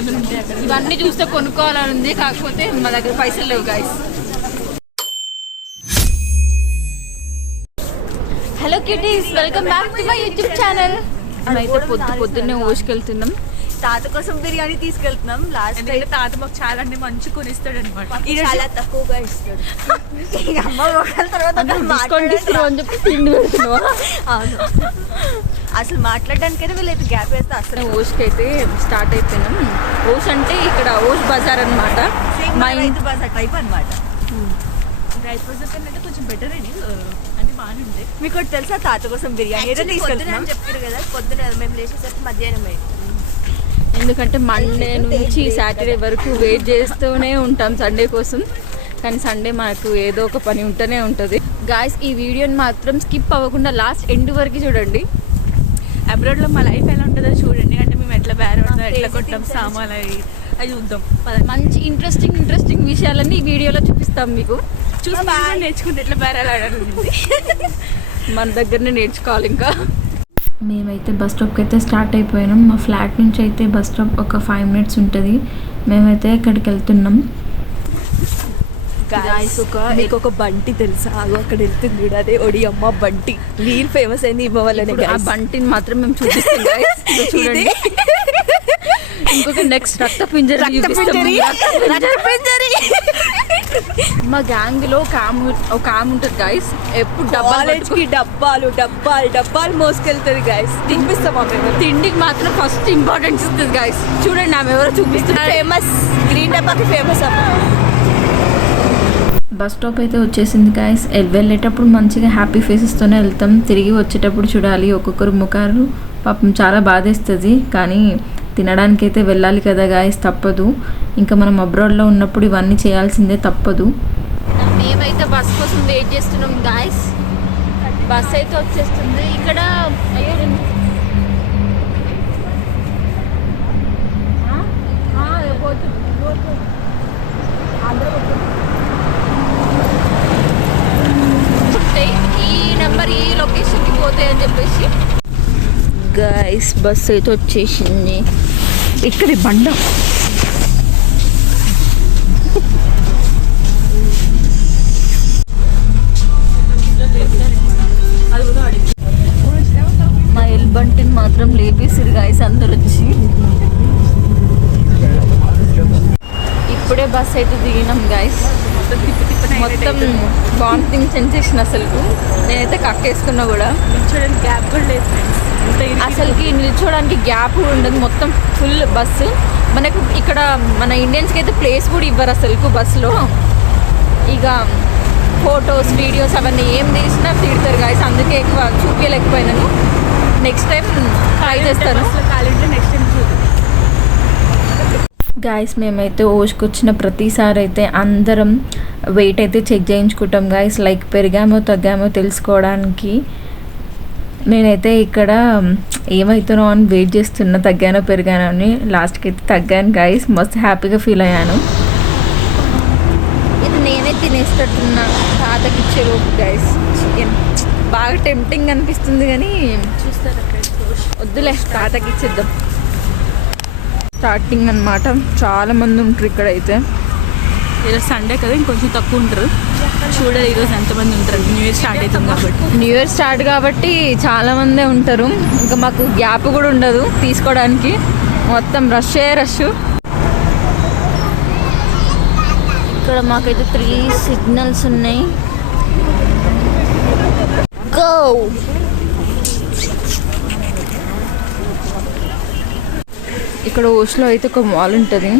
ఇవన్నీ చూస్తే కొనుక్కోవాలని ఉంది, కాకపోతే మా దగ్గర పైసలు లేవు guys. Hello kitties, welcome back to my YouTube channel. అయితే పొద్దున్నే ఊసుకెళ్తున్నాం, తాత కోసం బిర్యానీ తీసుకెళ్తున్నాం. లాస్ట్ టైం తాత మాకు చాలా మంచి కొనిస్తాడు అనమాట, చాలా తక్కువగా ఇస్తాడు. అవును, అసలు మాట్లాడడానికైతే వీళ్ళైతే గ్యాప్ వేస్తే అసలు. ఊసుకైతే స్టార్ట్ అయిపోయినాం. ఊస్ అంటే ఇక్కడ ఊస్ బజార్ అనమాట, మా రైతు బజార్ టైప్ అనమాట. రైతు బజార్ కన్నా అయితే కొంచెం బెటర్ అండి, అన్ని బాగానే ఉంటాయి. మీకు తెలుసా తాత కోసం బిర్యానీ తీసుకెళ్తున్నాం చెప్పారు కదా. పొద్దున మేము లేచేసరికి మధ్యాహ్నం అయింది, ఎందుకంటే మండే నుంచి సాటర్డే వరకు వెయిట్ చేస్తూనే ఉంటాం సండే కోసం. కానీ సండే మనకు ఏదో ఒక పని ఉంటూనే ఉంటుంది. గాయస్, ఈ వీడియోని మాత్రం స్కిప్ అవ్వకుండా లాస్ట్ ఎండ్ వరకు చూడండి. అబ్రాడ్లో మా లైఫ్ ఎలా ఉంటుందో చూడండి. అంటే మేము ఎట్లా బేరం ఎట్లా కొట్టాం సామాన్లు అవి చూద్దాం. మంచి ఇంట్రెస్టింగ్ విషయాలన్నీ ఈ వీడియోలో చూపిస్తాం మీకు. చూసి బాగా నేర్చుకుంటే ఎట్లా బేరాలు ఆడాలి మన దగ్గరనే నేర్చుకోవాలి. ఇంకా మేమైతే బస్ స్టాప్కి అయితే స్టార్ట్ అయిపోయినాం. మా ఫ్లాట్ నుంచి అయితే బస్ స్టాప్ ఒక 5 minutes ఉంటుంది. మేమైతే అక్కడికి వెళ్తున్నాం. మీకు ఒక బంటి తెలుసా? అక్కడ వెళ్తుంది చూడు, అదే ఒడి అమ్మ బంటి. రీల్ ఫేమస్ అయింది ఇవ్వ వల్లనే. ఆ బంటిని మాత్రం మేము చూపిస్తాం చూడండి. ఇంకొక నెక్స్ట్ రక్త పింజరి. మా గ్యాంగ్ లో ఒక ఆమె ఉంటుంది గైస్, ఎప్పుడు డబ్బాలు మోసుకెళ్తుంది గైస్. తినిపిస్తామా మేము? తిండికి మాత్రం ఫస్ట్ ఇంపార్టెన్స్ ఇస్తుంది గైస్. చూడండి ఆమె ఎవరో చూపిస్తున్నారు. ఫేమస్ గ్రీన్ డబ్బాకి ఫేమస్ అమ్మ. బస్ స్టాప్ అయితే వచ్చేసింది గాయస్. వెళ్ళేటప్పుడు మంచిగా హ్యాపీ ఫేసెస్తోనే వెళ్తాం. తిరిగి వచ్చేటప్పుడు చూడాలి ఒక్కొక్కరు ముఖాలు. పాపం చాలా బాధేస్తుంది, కానీ తినడానికి అయితే వెళ్ళాలి కదా గాయస్, తప్పదు. ఇంకా మనం అబ్రాడ్లో ఉన్నప్పుడు ఇవన్నీ చేయాల్సిందే, తప్పదు. మేమైతే బస్ కోసం వెయిట్ చేస్తున్నాం గాయస్. బస్ అయితే వచ్చేస్తుంది ఇక్కడ. ఈ నెంబర్ ఈ లొకేషన్కి పోతాయి అని చెప్పేసి గైస్ బస్ అయితే వచ్చేసింది. ఇక్కడ బండ మా ఎల్బంటిని మాత్రం లేపేసారు గైస్ అందరు వచ్చి. ఇప్పుడే బస్ అయితే దిగినాం గైస్. మొత్తం వామిటింగ్ సెన్సేషన్ అసలు. నేనైతే కక్కేసుకున్నా కూడా. గ్యాప్ కూడా లేదు ఫ్రెండ్స్, అసలుకి నిల్చోడానికి గ్యాప్ కూడా ఉండదు. మొత్తం ఫుల్ బస్సు. మనకు ఇక్కడ మన ఇండియన్స్కి అయితే ప్లేస్ కూడా ఇవ్వరు అసలు బస్సులో. ఇక ఫొటోస్ వీడియోస్ అవన్నీ ఏం తీసినా తిడతారు గాయస్. అందుకే ఎక్కువ చూపించలేకపోయినాను. నెక్స్ట్ టైం ట్రై చేస్తాను. నెక్స్ట్ టైం చూద్దాం గాయస్. మేమైతే ఓసుకొచ్చిన ప్రతిసారి అయితే అందరం వెయిట్ అయితే చెక్ చేయించుకుంటాం గాయస్. లైక్ పెరిగామో తగ్గామో తెలుసుకోవడానికి. నేనైతే ఇక్కడ ఏమవుతానో అని వెయిట్ చేస్తున్నా, తగ్గానో పెరిగానో అని. లాస్ట్కి అయితే తగ్గాను గాయస్. మస్తు హ్యాపీగా ఫీల్ అయ్యాను. ఇది నేనే తినేస్తట్టున్నా తాతకి ఇచ్చేలోపు గాయస్. చికెన్ బాగా టెంప్టింగ్ అనిపిస్తుంది, కానీ చూస్తారు అక్కడ. వద్దులే, తాతకి ఇచ్చేద్దాం. స్టార్టింగ్ అనమాట. చాలా మంది ఉంటారు ఇక్కడ అయితే. ఈరోజు సండే కదా, ఇంకొంచెం తక్కువ ఉంటారు. చూడాలి ఈరోజు ఎంతమంది ఉంటారు. న్యూ ఇయర్ స్టార్ట్ అవుతుంది కాబట్టి. న్యూ ఇయర్ స్టార్ట్ కాబట్టి చాలా మందే ఉంటారు. ఇంకా మాకు గ్యాప్ కూడా ఉండదు తీసుకోవడానికి. మొత్తం రష్. ఇక్కడ మాకైతే 3 సిగ్నల్స్ ఉన్నాయి. గో. ఇక్కడ ఓస్లో అయితే ఒక మాల్ ఉంటుంది,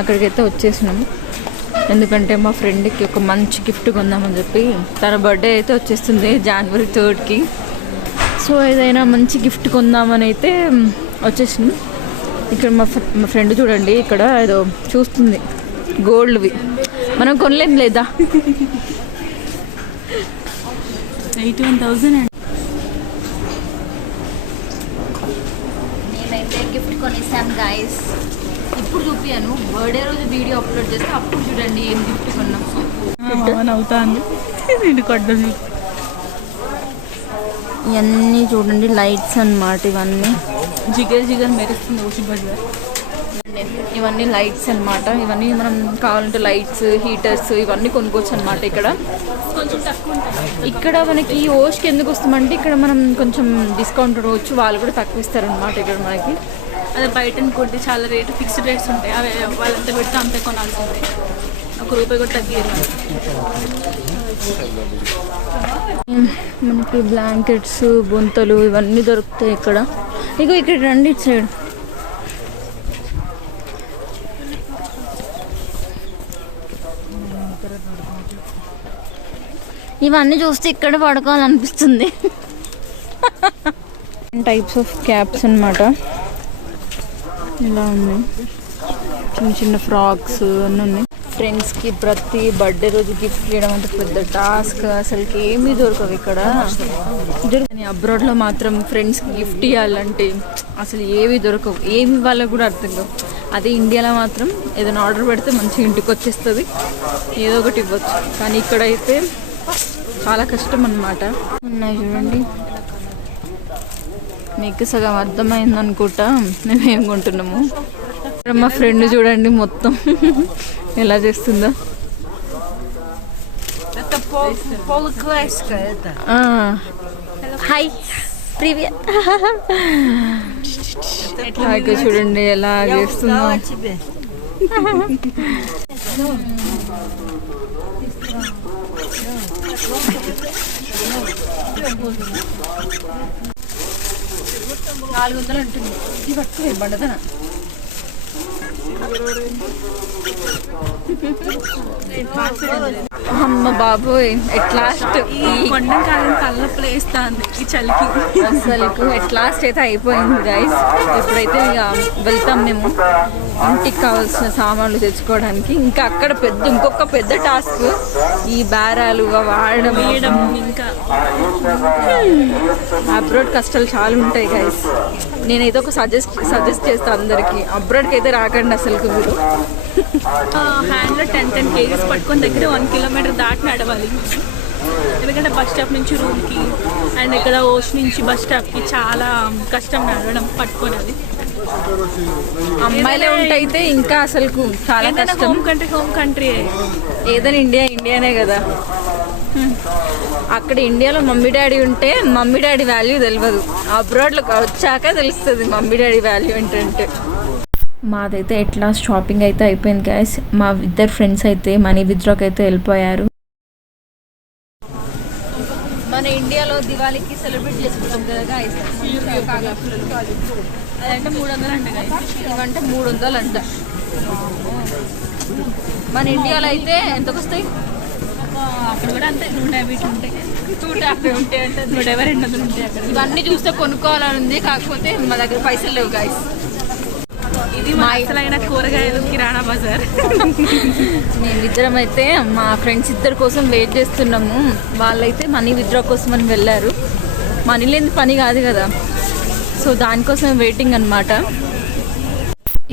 అక్కడికైతే వచ్చేసినాం. ఎందుకంటే మా ఫ్రెండ్కి ఒక మంచి గిఫ్ట్ కొందామని చెప్పి. తన బర్త్డే అయితే వచ్చేస్తుంది January 3rd. సో ఏదైనా మంచి గిఫ్ట్ కొందామని అయితే వచ్చేసినాం. ఇక్కడ మా ఫ్రెండ్ చూడండి, ఇక్కడ ఏదో చూస్తుంది గోల్డ్వి. మనం కొనలేం లేదా? 81,000. నేనైతే గిఫ్ట్ కొనేసాం గాయస్. ఇప్పుడు చూపియాను, బర్త్డే రోజు వీడియో అప్లోడ్ చేస్తే అప్పుడు చూడండి ఏం గిఫ్ట్ కొన్నాం. అవుతాను నేను కొట్టదు. ఇవన్నీ చూడండి లైట్స్ అన్నమాట. ఇవన్నీ జిగర్ జిగర్ మెరుస్తుంది ఓషి బజార్. ఇవన్నీ లైట్స్ అన్నమాట. ఇవన్నీ మనం కావాలంటే లైట్స్, హీటర్స్ ఇవన్నీ కొనుక్కోవచ్చు అనమాట. ఇక్కడ కొంచెం తక్కువ ఉంటుంది. ఇక్కడ మనకి ఓష్కి ఎందుకు వస్తామంటే ఇక్కడ మనం కొంచెం డిస్కౌంట్ ఇవ్వచ్చు, వాళ్ళు కూడా తక్కువ ఇస్తారు అనమాట ఇక్కడ మనకి. అదే బయట అనుకుంటే చాలా రేటు ఫిక్స్డ్ రేట్స్ ఉంటాయి, అవి వాళ్ళంతా పెడితే అంతే కొనాల్సిందే, ₹1 కూడా తగ్గిరు. మనకి బ్లాంకెట్స్, బొంతలు ఇవన్నీ దొరుకుతాయి ఇక్కడ. ఇగో ఇక్కడ రండి ఇటు సైడ్. ఇవన్నీ చూస్తే ఇక్కడ పడుకోవాలనిపిస్తుంది. టైప్స్ ఆఫ్ క్యాప్స్ అన్నమాట. ఇలా ఉన్నాయి, చిన్న చిన్న ఫ్రాక్స్ అన్నీ ఉన్నాయి. ఫ్రెండ్స్కి ప్రతి బర్త్డే రోజు గిఫ్ట్ చేయడం అంటే పెద్ద టాస్క్, అసలుకి ఏమీ దొరకవు ఇక్కడ. కానీ అబ్రాడ్లో మాత్రం ఫ్రెండ్స్కి గిఫ్ట్ ఇవ్వాలంటే అసలు ఏవి దొరకవు, ఏమి ఇవ్వాలో కూడా అర్థం కావు. అదే ఇండియాలో మాత్రం ఏదైనా ఆర్డర్ పెడితే మంచిగా ఇంటికి వచ్చేస్తుంది, ఏదో ఒకటి ఇవ్వచ్చు. కానీ ఇక్కడైతే చాలా కష్టం అన్నమాట. ఉన్నాయి చూడండి, మీకు సగం అర్థమైంది అనుకుంటా మేమేం కొంటున్నాము. మా ఫ్రెండ్ చూడండి మొత్తం ఎలా చేస్తుందో. హాయ్ ప్రివియట్. చూడండి ఎలా చేస్తుందో. $400 ఉంటుంది. ఇది పట్టుకునే బండదన. అమ్మ బాబోయ్, ఎట్ లాస్ట్ ఈ కొండకాలం తలనొప్పులు వేస్తుంది ఈ చలికి. అసలు ఎట్ లాస్ట్ అయితే అయిపోయింది గైస్. ఇప్పుడైతే ఇక వెళ్తాం మేము ఇంటికి కావాల్సిన సామాన్లు తెచ్చుకోవడానికి. ఇంకా అక్కడ ఇంకొక పెద్ద టాస్క్ ఈ బేరాలు వాడడం. ఇంకా అబ్రాడ్ కష్టాలు చాలా ఉంటాయి గైస్. నేనైతే ఒక సజెస్ట్ చేస్తాను అందరికి, అబ్రాడ్కి అయితే రాకండి అసలు. మీరు హ్యాండ్లో 10 kgs పట్టుకొని దగ్గర 1 kilometer దాటి నడవాలి. ఎందుకంటే బస్ స్టాప్ నుంచి రూమ్కి అండ్ ఇక్కడ ఓష్ నుంచి బస్ స్టాప్కి చాలా కష్టం నడవడం పట్టుకొని. అది అమ్మాయిలే ఉంటైతే ఇంకా అసలు చాలా కష్టం. హోమ్ కంట్రీ ఏదైనా ఇండియానే కదా. అక్కడ ఇండియాలో మమ్మీ డాడీ ఉంటే మమ్మీ డాడీ వాల్యూ తెలియదు, అబ్రాడ్లో వచ్చాక తెలుస్తుంది మమ్మీ డాడీ వాల్యూ ఏంటంటే. మాదైతే ఎట్లా షాపింగ్ అయితే అయిపోయింది గైస్. మా ఇద్దరు ఫ్రెండ్స్ అయితే మనీ విత్డ్రాకి అయితే వెళ్ళిపోయారు. మన ఇండియాలో దివాళీకి సెలబ్రేట్ చేసుకుంటాం కదా గైస్, అదంటే 300 అంట గైస్. ఇవంటే 300 అంట. మన ఇండియాలో అయితే ఎంతకు వస్తాయి? అక్కడ కూడా అంతే 150 ఉంటాయి. 150 ఉంటాయి అంటే 150, 200 ఉంటాయి అక్కడ. ఇవన్నీ చూస్తే కొనుక్కోవాలని ఉంది, కాకపోతే మా దగ్గర పైసలు లేవు గైస్. ఇది మా అసలైన కూరగాయలు కిరాణా బజార్. మేమిద్దరం అయితే మా ఫ్రెండ్స్ ఇద్దరి కోసం వెయిట్ చేస్తున్నాము. వాళ్ళైతే మనీ విత్డ్రా కోసం అని వెళ్ళారు. మనీ లేని పని కాదు కదా, సో దానికోసం వెయిటింగ్ అన్నమాట.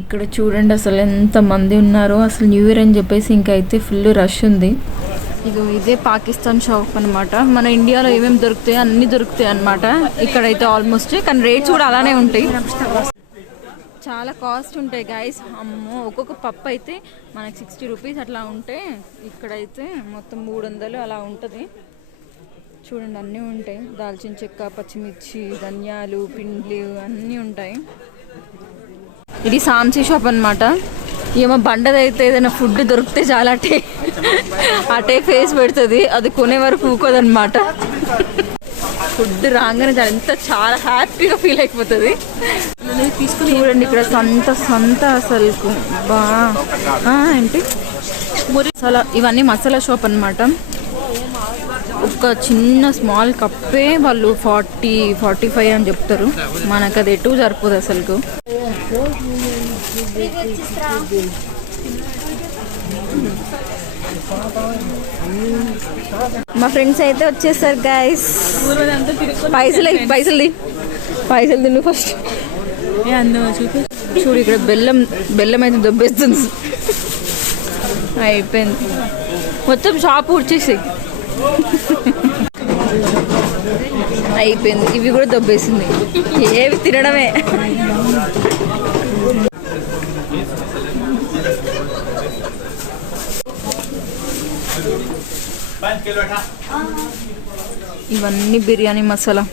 ఇక్కడ చూడండి అసలు ఎంతమంది ఉన్నారో. అసలు న్యూ ఇయర్ అని చెప్పేసి ఇంకైతే ఫుల్ రష్ ఉంది. ఇక ఇదే పాకిస్తాన్ షాప్ అనమాట. మన ఇండియాలో ఏమేమి దొరుకుతాయో అన్నీ దొరుకుతాయి అన్నమాట ఇక్కడైతే ఆల్మోస్ట్. కానీ రేట్స్ కూడా అలానే ఉంటాయి, చాలా కాస్ట్ ఉంటాయి గైస్. అమ్మో, ఒక్కొక్క పప్పు అయితే మనకి 60 రూపీస్ అట్లా ఉంటే ఇక్కడైతే మొత్తం 300 అలా ఉంటుంది. చూడండి అన్నీ ఉంటాయి, దాల్చిన చెక్క, పచ్చిమిర్చి, ధనియాలు, పిండ్లు అన్నీ ఉంటాయి. ఇది సాంసీ షాప్ అనమాట. ఏమో బండదైతే ఏదైనా ఫుడ్ దొరికితే చాలా అటే ఫేస్ పెడుతుంది, అది కొనే వరకు ఊకోదన్నమాట. ఫుడ్ రాగానే చాలా హ్యాపీగా ఫీల్ అయిపోతుంది. తీసుకుని చూడండి ఇక్కడ సంత అసలు బా ఏంటి మసాలా, ఇవన్నీ మసాలా షాప్ అన్నమాట. ఒక చిన్న స్మాల్ కప్పే వాళ్ళు 40-45 అని చెప్తారు. మనకు అది ఎటు సరిపోదు అసలు. మా ఫ్రెండ్స్ అయితే వచ్చేసారు గైస్. పైసలు తిన్ను ఫస్ట్. చూడు ఇక్కడ బెల్లం అయితే దొబ్బేస్తుంది. అయిపోయింది మొత్తం షాప్ ఊడ్చేసి అయిపోయింది. ఇవి కూడా దొబ్బేసింది, ఏవి తినడమే. ఇవన్నీ బిర్యానీ మసాలా.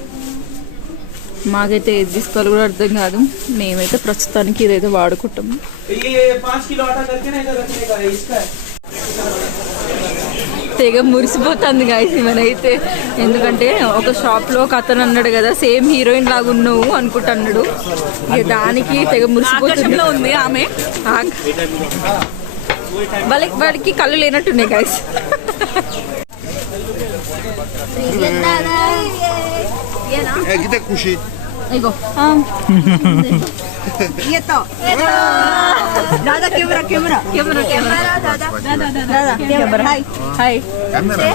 మాకైతే ఏది తీసుకోవాలి కూడా అర్థం కాదు. మేమైతే ప్రస్తుతానికి ఇదైతే వాడుకుంటాము. తెగ మురిసిపోతుంది గాయస్ ఇవనైతే. ఎందుకంటే ఒక షాప్లో ఒక అతను అన్నాడు కదా, సేమ్ హీరోయిన్ లాగా ఉన్నావు అనుకుంటున్నాడు. ఇక దానికి తెగ మురిసిపోతుంది ఉంది ఆమె. వాడికి కళ్ళు లేనట్టున్నాయి గాయస్. Kita kushit. ఇగో दादा कैमरा कैमरा కెమెరా दादा हाय హాయ్. Kamera.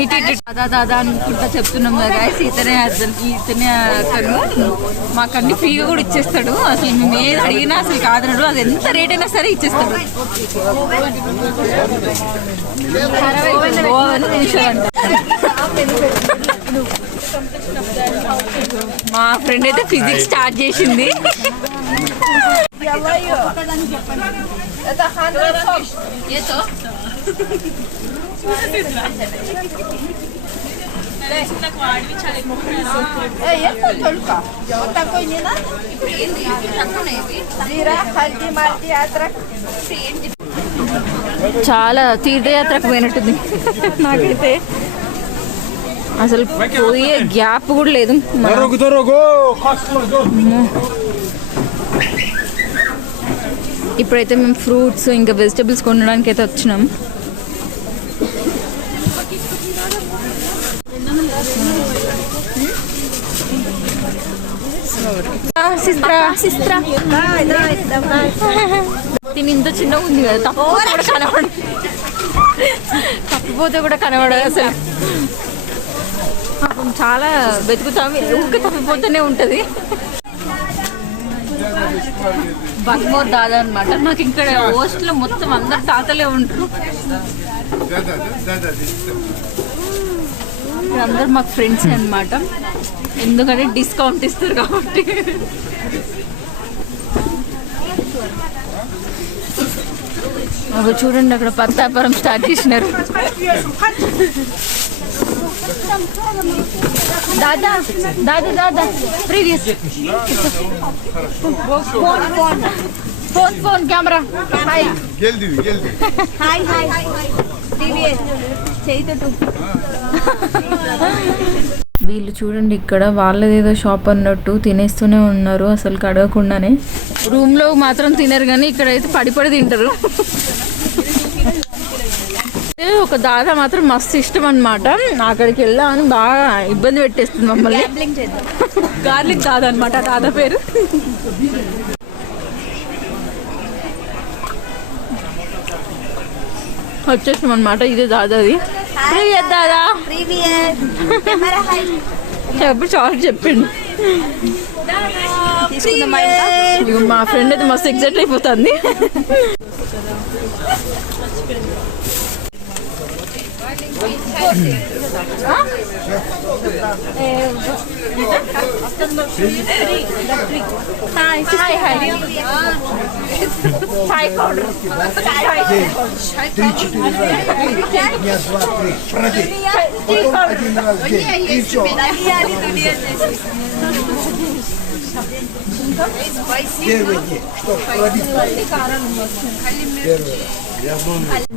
ఇటు దాదా అనుకుంటా చెప్తున్నాం కదా గాయస్. ఇతనే అతను మాకన్నీ ఫ్రీగా కూడా ఇచ్చేస్తాడు. అసలు మేము ఏది అడిగినా అసలు కాదనడు. అది ఎంత రేట్ అయినా సరే ఇచ్చేస్తాడు. 60 నిమిషాలంట. మా ఫ్రెండ్ అయితే ఫిజిక్స్ స్టార్ట్ చేసింది. నాకు వాడివి చాలా ఎక్కువ. చాలా తీర్థయాత్రకు పోయినట్టుంది నాకైతే. అసలు పోయే గ్యాప్ కూడా లేదు. ఇప్పుడైతే మేము ఫ్రూట్స్ ఇంకా వెజిటబుల్స్ కొనడానికి అయితే వచ్చినాం. తిని ఇంత చిన్నగా ఉంది కదా, తప్పిపోతే కూడా కనబడదు అసలు. చాలా వెతుకుతాం, ఊరికే తప్పిపోతూనే ఉంటుంది. బగ్మోర్ దాదా అనమాట. నాకు ఇక్కడ హోస్టల్లో మొత్తం అందరు తాతలే ఉంటారు. అందరు మాకు ఫ్రెండ్స్ అనమాట. ఎందుకంటే డిస్కౌంట్ ఇస్తారు కాబట్టి. చూడండి అక్కడ పత్తాపురం స్టార్ట్ చేసినారు. దాదా దాదా దాదా ప్రీవియస్ ఫోన్ కెమెరా. హాయ్ हाय हाय टीवीएस చేయితటు. వీళ్ళు చూడండి ఇక్కడ వాళ్ళదేదో షాప్ అన్నట్టు తినేస్తూనే ఉన్నారు అసలు అడగకుండానే. రూమ్లో మాత్రం తినరు కానీ ఇక్కడైతే పడి తింటారు. ఒక దాదా మాత్రం మస్తు ఇష్టం అనమాట. అక్కడికి వెళ్ళామని బాగా ఇబ్బంది పెట్టేస్తుంది మమ్మల్ని. గార్లిక్ దాదా అనమాట దాదా పేరు. వచ్చేసాం అనమాట. ఇదే దాదాది. ప్రియత్ దాదా ప్రీవియస్ కెమెరా हाय చెప్పి చాలా చెప్పిండు. ఇక మా ఫ్రెండ్ అయితే మస్తు ఎగ్జైట్ అయిపోతుంది. Hi hi hi hi powder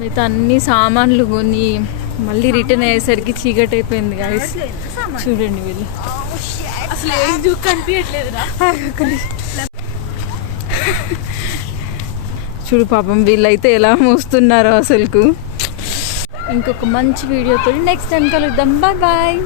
మిగతా అన్ని సామాన్లు కొని మళ్ళీ రిటర్న్ అయ్యేసరికి చీకటి అయిపోయింది గాయస్. చూడండి వీళ్ళు అసలు ఏం జూక్ కనిపించట్లేదురా. చూడు పాపం వీళ్ళైతే ఎలా మోస్తున్నారో అసలుకు. ఇంకొక మంచి వీడియోతో నెక్స్ట్ టైం కలుద్దాం. Bye bye.